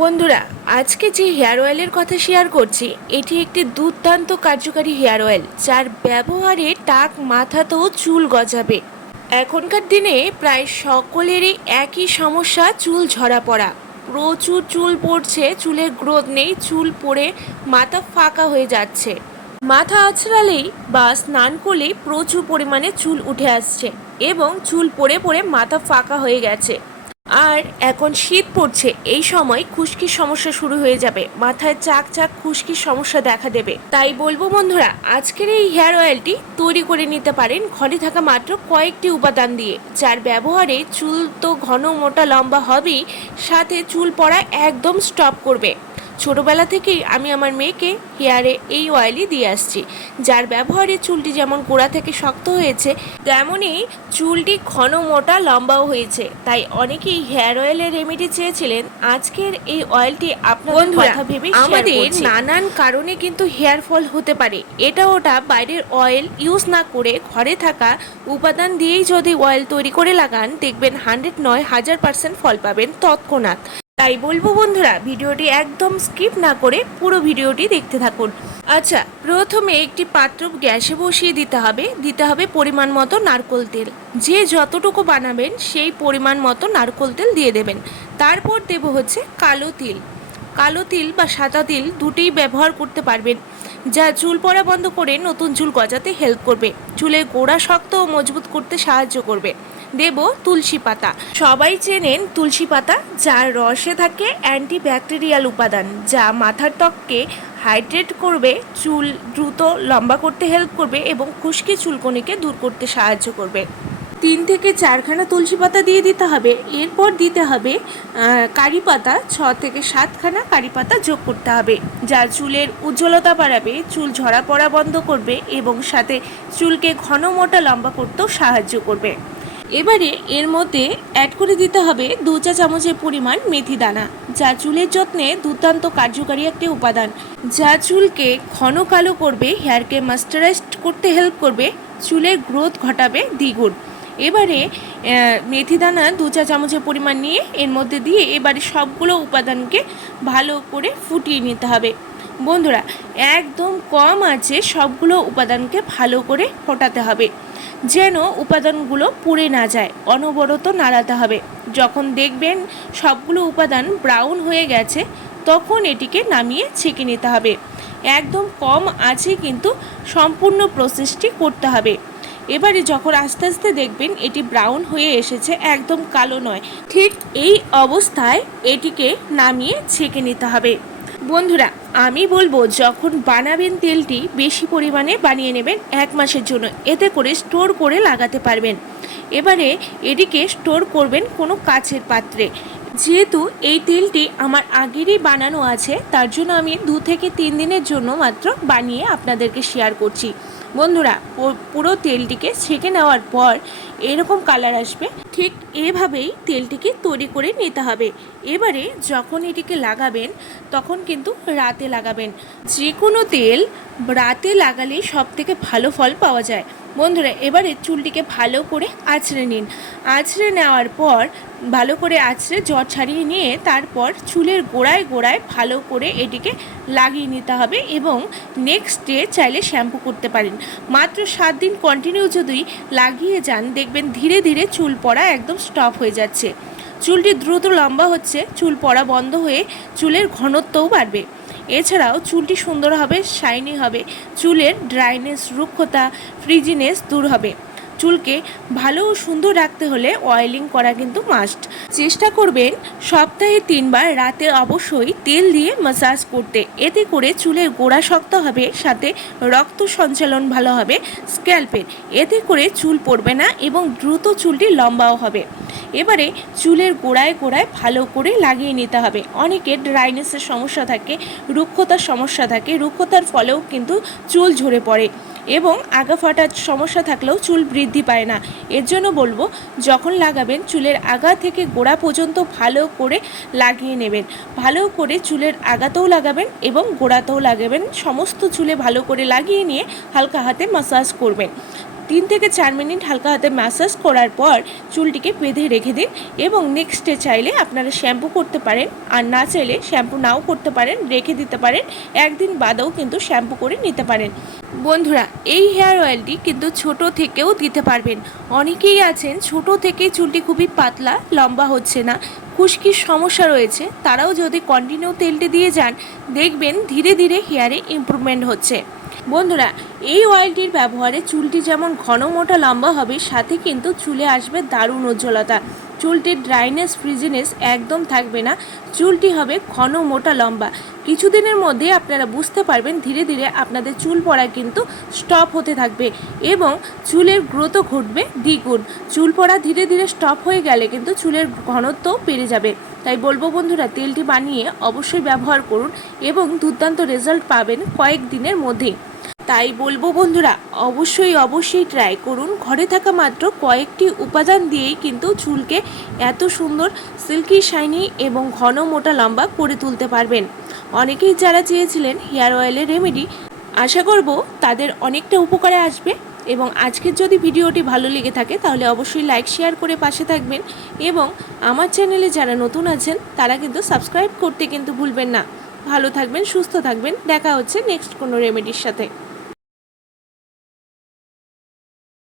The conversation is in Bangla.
বন্ধুরা, আজকে যে হেয়ার অয়েলের কথা শেয়ার করছি, এটি একটি দুর্দান্ত কার্যকারী হেয়ার অয়েল, যার ব্যবহারে টাক মাথাতেও চুল গজাবে। এখনকার দিনে প্রায় সকলেরই একই সমস্যা, চুল ঝরা পড়া। প্রচুর চুল পড়ছে, চুলের গ্রোথ নেই, চুল পড়ে মাথা ফাঁকা হয়ে যাচ্ছে। মাথা আছড়ালেই বা স্নান করলেই প্রচুর পরিমাণে চুল উঠে আসছে এবং চুল পড়ে পড়ে মাথা ফাঁকা হয়ে গেছে। আর এখন শীত পড়ছে, এই সময় খুশকির সমস্যা শুরু হয়ে যাবে, মাথায় চাক চাক খুশকির সমস্যা দেখা দেবে। তাই বলব বন্ধুরা, আজকের এই হেয়ার অয়েলটি তৈরি করে নিতে পারেন, ঘরে থাকা মাত্র কয়েকটি উপাদান দিয়ে, যার ব্যবহারে চুল তো ঘন মোটা লম্বা হবেই, সাথে চুল পড়া একদম স্টপ করবে। ছোটবেলা থেকেই আমি আমার মেয়েকে হেয়ারে এই অয়েলই দিয়ে আসছি। যার ব্যবহারে চুলটি যেমন গোড়া থেকে শক্ত হয়েছে তেমনই চুলটি ঘন মোটা লম্বাও হয়েছে। তাই অনেকেই হেয়ার অয়েলের রেমেডি চেয়েছিলেন। আজকের এই অয়েলটি বন্ধুরা, কথা ভেবে আমাদের নানান কারণে কিন্তু হেয়ার ফল হতে পারে। এটা ওটা বাইরের অয়েল ইউজ না করে ঘরে থাকা উপাদান দিয়েই যদি অয়েল তৈরি করে লাগান দেখবেন হান্ড্রেড নয় হাজার পার্সেন্ট ফল পাবেন তৎক্ষণাৎ। তাই বলব বন্ধুরা, ভিডিওটি একদম স্কিপ না করে পুরো ভিডিওটি দেখতে থাকুন। আচ্ছা প্রথমে একটি পাত্র গ্যাসে বসিয়ে দিতে হবে। দিতে হবে পরিমাণ মতো নারকোল তেল। যে যতটুকু বানাবেন, সেই পরিমাণ মতো নারকোল তেল দিয়ে দেবেন। তারপর দেব হচ্ছে কালো তিল। কালো তিল বা সাদা তিল দুটোই ব্যবহার করতে পারবেন। যা চুল পড়া বন্ধ করে নতুন চুল গজাতে হেল্প করবে। চুলের গোড়া শক্ত ও মজবুত করতে সাহায্য করবে। দেব তুলসী পাতা। সবাই চেনেন তুলসী পাতা, যার রসে থাকে অ্যান্টি ব্যাকটেরিয়াল উপাদান, যা মাথার ত্বককে হাইড্রেট করবে, চুল দ্রুত লম্বা করতে হেল্প করবে এবং খুশকি চুলকনিকে দূর করতে সাহায্য করবে। তিন থেকে চারখানা তুলসী পাতা দিয়ে দিতে হবে। এরপর দিতে হবে কারি পাতা, ছ থেকে সাতখানা কারি পাতা যোগ করতে হবে, যা চুলের উজ্জ্বলতা বাড়াবে, চুল ঝরা পড়া বন্ধ করবে এবং সাথে চুলকে ঘন মোটা লম্বা করতেও সাহায্য করবে। এবারে এর মধ্যে অ্যাড করে দিতে হবে দু চা চামচের পরিমাণ মেথি দানা, যা চুলের যত্নে দুর্দান্ত কার্যকারী একটি উপাদান। যা চুলকে ঘন কালো করবে হেয়ারকে মাস্টারাইজড করতে হেল্প করবে, চুলের গ্রোথ ঘটাবে দ্বিগুণ। এবারে মেথি দানা দু চা চামচের পরিমাণ নিয়ে এর মধ্যে দিয়ে এবারে সবগুলো উপাদানকে ভালো করে ফুটিয়ে নিতে হবে। বন্ধুরা, একদম কম আছে সবগুলো উপাদানকে ভালো করে ফোটাতে হবে। যেন উপাদানগুলো পুড়ে না যায়, অনবরত নাড়াতে হবে। যখন দেখবেন সবগুলো উপাদান ব্রাউন হয়ে গেছে, তখন এটিকে নামিয়ে ছেঁকে নিতে হবে। একদম কম আছে কিন্তু সম্পূর্ণ প্রসেসটি করতে হবে। এবারে যখন আস্তে আস্তে দেখবেন এটি ব্রাউন হয়ে এসেছে, একদম কালো নয়, ঠিক এই অবস্থায় এটিকে নামিয়ে ছেঁকে নিতে হবে। বন্ধুরা, আমি বলব যখন বানাবেন তেলটি বেশি পরিমাণে বানিয়ে নেবেন এক মাসের জন্য, এতে করে স্টোর করে লাগাতে পারবেন। এবারে এটিকে স্টোর করবেন কোনো কাছের পাত্রে। যেহেতু এই তেলটি আমার আগেরই বানানো আছে, তার জন্য আমি দু থেকে তিন দিনের জন্য মাত্র বানিয়ে আপনাদেরকে শেয়ার করছি। বন্ধুরা পুরো তেলটিকে ছেঁকে নেওয়ার পর এরকম কালার আসবে। ঠিক এভাবেই তেলটিকে তৈরি করে নিতে হবে। এবারে যখন এটিকে লাগাবেন, তখন কিন্তু রাতে লাগাবেন। যে কোনো তেল রাতে লাগালেই সব থেকে ভালো ফল পাওয়া যায়। বন্ধুরা, এবারে চুলটিকে ভালো করে আঁচড়ে নিন। আঁচড়ে নেওয়ার পর ভালো করে আঁচড়ে জ্বর ছাড়িয়ে নিয়ে তারপর চুলের গোড়ায় গোড়ায় ভালো করে এটিকে লাগিয়ে নিতে হবে এবং নেক্সট ডে চাইলে শ্যাম্পু করতে পারেন। মাত্র সাত দিন কন্টিনিউ যদি লাগিয়ে যান, দেখবেন ধীরে ধীরে চুল পড়া একদম স্টপ হয়ে যাচ্ছে। চুলটি দ্রুত লম্বা হচ্ছে, চুল পড়া বন্ধ হয়ে চুলের ঘনত্বও বাড়বে। এছাড়াও চুলটি সুন্দর হবে শাইনি হবে, চুলের ড্রাইনেস রুক্ষতা ফ্রিজিনেস দূর হবে। চুলকে ভালো ও সুন্দর রাখতে হলে অয়েলিং করা কিন্তু মাস্ট চেষ্টা করবেন সপ্তাহে তিনবার, রাতে অবশ্যই তেল দিয়ে মাসাজ করতে। এতে করে চুলের গোড়া শক্ত হবে, সাথে রক্ত সঞ্চালন ভালো হবে স্ক্যাল্পের এতে করে চুল পড়বে না এবং দ্রুত চুলটি লম্বাও হবে। এবারে চুলের গোড়ায় গোড়ায় ভালো করে লাগিয়ে নিতে হবে। অনেকের ড্রাইনেসের সমস্যা থাকে, রুক্ষতার সমস্যা থাকে, রুক্ষতার ফলেও কিন্তু চুল ঝরে পড়ে। এবং আগা ফাটার সমস্যা থাকলেও চুল বৃদ্ধি পায় না। এর জন্য বলব, যখন লাগাবেন, চুলের আগা থেকে গোড়া পর্যন্ত ভালো করে লাগিয়ে নেবেন। ভালো করে চুলের আগাতেও লাগাবেন এবং গোড়াতেও লাগাবেন। সমস্ত চুলে ভালো করে লাগিয়ে নিয়ে হালকা হাতে মাসাজ করবেন। তিন থেকে চার মিনিট হালকা হাতে ম্যাসাজ করার পর চুলটিকে বেঁধে রেখে দিন এবং নেক্সট ডে চাইলে আপনারা শ্যাম্পু করতে পারেন আর না চাইলে শ্যাম্পু নাও করতে পারেন, রেখে দিতে পারেন। একদিন বাদেও কিন্তু শ্যাম্পু করে নিতে পারেন। বন্ধুরা, এই হেয়ার অয়েলটি কিন্তু ছোট থেকেও দিতে পারবেন। অনেকেই আছেন ছোট থেকে চুলটি খুবই পাতলা, লম্বা হচ্ছে না। খুশকির সমস্যা রয়েছে। তারাও যদি কন্টিনিউ তেলটি দিয়ে যান, দেখবেন ধীরে ধীরে হেয়ারে ইমপ্রুভমেন্ট হচ্ছে। বন্ধুরা এই অয়েলটির ব্যবহারে চুলটি যেমন ঘন মোটা লম্বা হবে, সাথে কিন্তু চুলে আসবে দারুণ উজ্জ্বলতা। চুলটির ড্রাইনেস ফ্রিজিনেস একদম থাকবে না। চুলটি হবে ঘন মোটা লম্বা। কিছুদিনের মধ্যে আপনারা বুঝতে পারবেন, ধীরে ধীরে আপনাদের চুল পড়া কিন্তু স্টপ হতে থাকবে এবং চুলের গ্রোথও ঘটবে দ্বিগুণ। চুল পড়া ধীরে ধীরে স্টপ হয়ে গেলে কিন্তু চুলের ঘনত্বও বেড়ে যাবে। তাই বলব বন্ধুরা, তেলটি বানিয়ে অবশ্যই ব্যবহার করুন এবং দুর্দান্ত রেজাল্ট পাবেন কয়েক দিনের মধ্যেই। তাই বলব বন্ধুরা, অবশ্যই অবশ্যই ট্রাই করুন। ঘরে থাকা মাত্র কয়েকটি উপাদান দিয়েই কিন্তু চুলকে এত সুন্দর সিল্কি শাইনি এবং ঘন, মোটা, লম্বা করে তুলতে পারবেন। অনেকেই যারা চেয়েছিলেন হেয়ার অয়েলের রেমেডি আশা করব তাদের অনেকটা উপকারে আসবে এবং আজকের যদি ভিডিওটি ভালো লেগে থাকে তাহলে অবশ্যই লাইক শেয়ার করে পাশে থাকবেন এবং আমার চ্যানেলে যারা নতুন আছেন তারা কিন্তু সাবস্ক্রাইব করতে কিন্তু ভুলবেন না। ভালো থাকবেন, সুস্থ থাকবেন। দেখা হচ্ছে নেক্সট কোনো রেমেডির সাথে।